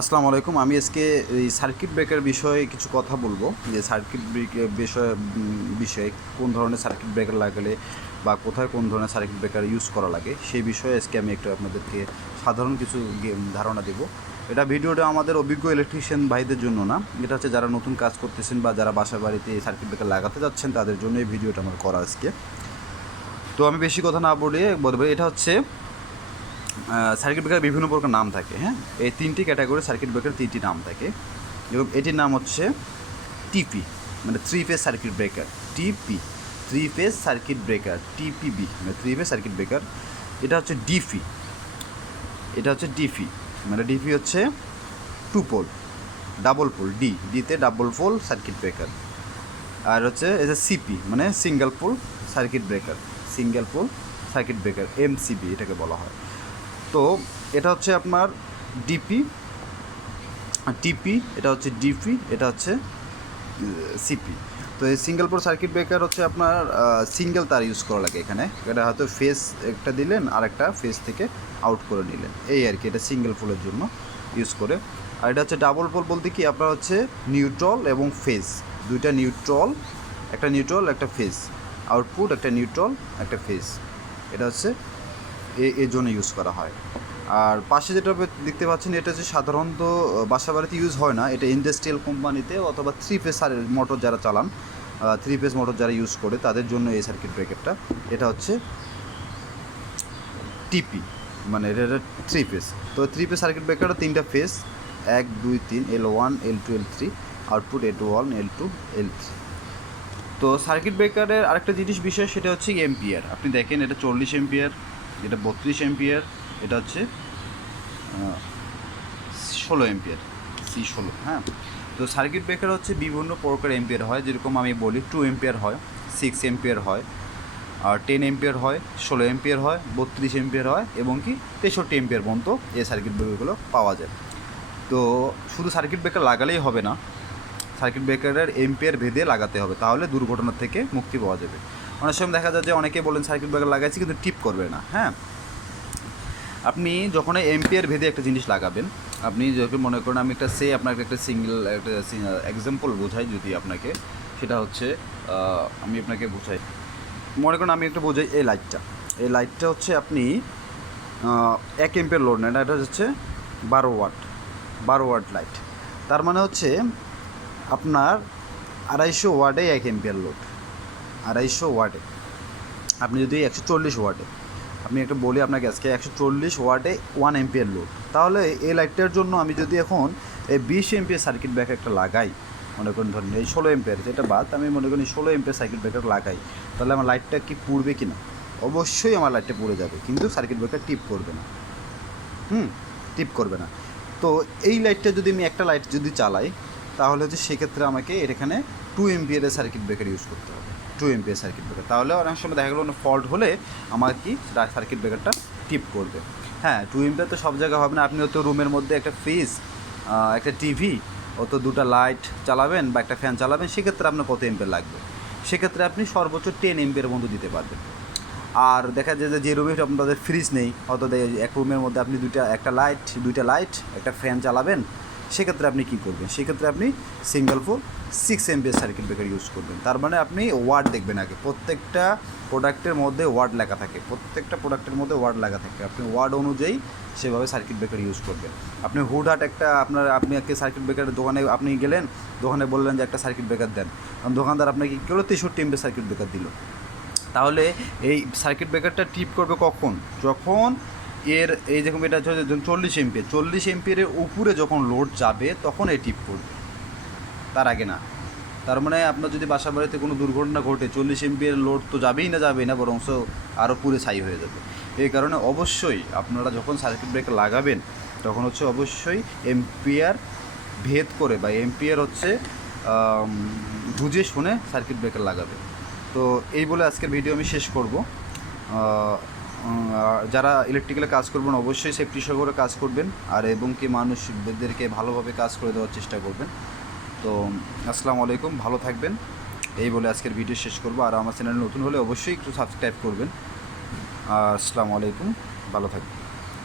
আসসালামু আলাইকুম। আমি আজকে এই সার্কিট ব্রেকার বিষয়ে কিছু কথা বলবো, যে সার্কিট ব্রেকার বিষয়ে কোন ধরনের সার্কিট ব্রেকার লাগালে বা কোথায় কোন ধরনের সার্কিট ব্রেকার ইউজ করা লাগে সেই বিষয়ে আজকে আমি একটু আপনাদেরকে সাধারণ কিছু ধারণা দেব। এটা ভিডিওটা আমাদের অভিজ্ঞ ইলেকট্রিশিয়ান ভাইদের জন্য না, এটা হচ্ছে যারা নতুন কাজ করতেছেন বা যারা বাসা বাড়িতে এই সার্কিট ব্রেকার লাগাতে যাচ্ছেন তাদের জন্য এই ভিডিওটা আমার করা আজকে। তো আমি বেশি কথা না বলে বলবো, এটা হচ্ছে সার্কিট ব্রেকার বিভিন্ন প্রকার নাম থাকে। হ্যাঁ, এই তিনটি ক্যাটাগরি সার্কিট ব্রেকার তিনটি নাম থাকে। যেরকম এটির নাম হচ্ছে টিপি, মানে three phase circuit breaker. TP three phase circuit breaker, TPB মানে থ্রি ফেজ সার্কিট ব্রেকার। এটা হচ্ছে ডিফি, এটা হচ্ছে ডিফি মানে ডিফি হচ্ছে টু পোল, ডাবল পোল, ডিতে ডাবল পোল সার্কিট ব্রেকার। আর হচ্ছে এটা সিপি মানে single pole circuit breaker, single pole circuit breaker, MCB এটাকে বলা হয়। তো এটা হচ্ছে আপনার ডিপি, টিপি, এটা হচ্ছে ডিপি, এটা হচ্ছে সিপি। তো এই সিঙ্গেল পোল সার্কিট ব্রেকার হচ্ছে আপনার সিঙ্গেল তার ইউজ করা লাগে এখানে। এটা হয়তো ফেস একটা দিলেন আর একটা ফেস থেকে আউট করে নিলেন, এই আর কি। এটা সিঙ্গেল পোলের জন্য ইউজ করে। আর এটা হচ্ছে ডাবল পোল বলতে কি আপনার হচ্ছে নিউট্রাল এবং ফেজ, দুইটা নিউট্রাল, একটা নিউট্রাল একটা ফেজ, আউটপুট একটা নিউট্রাল একটা ফেজ। এটা হচ্ছে এর জন্য ইউজ করা হয়। আর পাশে যেটা দেখতে পাচ্ছেন এটা হচ্ছে সাধারণত বাসা বাড়িতে ইউজ হয় না, এটা ইন্ডাস্ট্রিয়াল কোম্পানিতে অথবা থ্রি ফেজ মোটর যারা চালান, থ্রি ফেজ মোটর যারা ইউজ করে তাদের জন্য এই সার্কিট ব্রেকারটা। এটা হচ্ছে টিপি মানে এটা থ্রি ফেজ। তো থ্রি ফেজ সার্কিট ব্রেকারটা তিনটা phase, 1 2 3, L1 L2 L3, output L1 L2 L3। তো সার্কিট ব্রেকারের আরেকটা বিষয় সেটা হচ্ছে এম্পিয়ার। আপনি দেখেন এটা 40 এম্পিয়ার, এটা 32 এম্পিয়ার, এটা হচ্ছে 16 এম্পিয়ার, C16। হ্যাঁ, তো সার্কিট ব্রেকার হচ্ছে বিভিন্ন প্রকার এম্পিয়ার হয়। যেরকম আমি বলি 2 এম্পিয়ার হয়, 6 এম্পিয়ার হয়, আর 10 এম্পিয়ার হয়, 16 এম্পিয়ার হয়, 32 এম্পিয়ার হয় এবং কি 63 এম্পিয়ার পর্যন্ত এই সার্কিট ব্রেকারগুলো পাওয়া যায়। তো শুধু সার্কিট ব্রেকার লাগালেই হবে না, সার্কিট ব্রেকারের এম্পিয়ার ভেদে লাগাতে হবে, তাহলে দুর্ঘটনা থেকে মুক্তি পাওয়া যাবে। অনেক সময় দেখা যায় যে অনেকে বলেন সার্কিট ব্রেকার লাগাইছি কিন্তু টিপ করবে না। হ্যাঁ, আপনি যখন এম্পিয়ার ভেদে একটা জিনিস লাগাবেন, আপনি যখন মনে করেন, আমি আপনাকে একটা এক্সাম্পল বোঝাই যদি আপনাকে, সেটা হচ্ছে আমি আপনাকে বোঝাই। মনে করেন আমি একটা বোঝাই, এই লাইটটা হচ্ছে আপনি 1 এম্পিয়ার লোড নেন, এটা হচ্ছে 12 ওয়াট লাইট। তার মানে হচ্ছে আপনার 250 ওয়াটে 1 এম্পিয়ার লোড, 250 ওয়াটে। আপনি যদি 140 ওয়াটে, আমি একটা বলি আপনাকে আজকে 140 ওয়াটে 1 এম্পিয়ার লোড, তাহলে এই লাইটটার জন্য আমি যদি এখন এই 20 এম্পিয়ার সার্কিট ব্রেকার একটা লাগাই, মনে করেন ধরেন এই 16 এম্পিয়ার, যেটা বাদ আমি মনে করি 16 এম্পিয়ার সার্কিট ব্রেকার লাগাই, তাহলে আমার লাইটটা কি পুড়বে কি না? অবশ্যই আমার লাইটটা পুড়ে যাবে, কিন্তু সার্কিট ব্রেকার টিপ করবে না। টিপ করবে না। তো এই লাইটটা যদি আমি একটা লাইট যদি চালাই, তাহলে হচ্ছে সেক্ষেত্রে আমাকে এখানে 2 এম্পিয়ারের সার্কিট ব্রেকার ইউজ করতে হবে, 2 এম্পিয়ার সার্কিট ব্রেকার। তাহলে অনেক সময় দেখা গেলো ফল্ট হলে আমার কি সার্কিট ব্রেকারটা টিপ করবে। হ্যাঁ, 2 এম্পিয়ার তো সব জায়গায় হবে না। আপনি হয়তো রুমের মধ্যে একটা ফ্রিজ, একটা টিভি, অত দুটো লাইট চালাবেন বা একটা ফ্যান চালাবেন, সেক্ষেত্রে আপনার কত এম্পিয়ার লাগবে? সেক্ষেত্রে আপনি সর্বোচ্চ 10 এম্পিয়ার পর্যন্ত দিতে পারবেন। আর দেখা যায় যে রুমে আপনাদের ফ্রিজ নেই, হয়তো এক রুমের মধ্যে আপনি দুইটা লাইট একটা ফ্যান চালাবেন, সেক্ষেত্রে আপনি কী করবেন? সেক্ষেত্রে আপনি single pole 6 amps circuit breaker use করবেন। তার মানে আপনি ওয়াট দেখবেন আগে, প্রত্যেকটা প্রোডাক্টের মধ্যে ওয়াট লেখা থাকে, প্রত্যেকটা প্রোডাক্টের মধ্যে ওয়াট লেখা থাকে, আপনি ওয়াট অনুযায়ী সেভাবে সার্কিট ব্রেকার ইউজ করবেন। আপনি হুটহাট আপনি একটা সার্কিট ব্রেকারের দোকানে আপনি গেলেন, দোকানে বললেন যে একটা সার্কিট ব্রেকার দেন, দোকানদার আপনাকে কী করলো? 63 এমপিএস সার্কিট ব্রেকার দিল। তাহলে এই সার্কিট ব্রেকারটা টিপ করবে কখন? যখন এই যেরকম এটা হচ্ছে 40 এম্পিয়ারের উপরে যখন লোড যাবে তখন এই টিপ করবে, তার আগে না। তার মানে আপনার যদি বাসা বাড়িতে কোনো দুর্ঘটনা ঘটে, 40 এম্পিয়ার লোড তো যাবেই না, বরঞ্চ আরও পুরো ছাই হয়ে যাবে। এই কারণে অবশ্যই আপনারা যখন সার্কিট ব্রেকার লাগাবেন তখন হচ্ছে অবশ্যই এম্পিয়ার ভেদ করে বা এম্পিয়ার হচ্ছে বুঝে শুনে সার্কিট ব্রেকার লাগাবে। তো এই বলে আজকের ভিডিও আমি শেষ করব। যারা ইলেকট্রিক্যালে কাজ করবেন অবশ্যই সেফটি সহকারে কাজ করবেন, আর এবং কি মানুষদেরকে ভালোভাবে কাজ করে দেওয়ার চেষ্টা করবেন। তো আসসালামু আলাইকুম, ভালো থাকবেন। এই বলে আজকের ভিডিও শেষ করব। আর আমার চ্যানেল নতুন হলে অবশ্যই একটু সাবস্ক্রাইব করবেন। আসসালামু আলাইকুম, ভালো থাকবেন।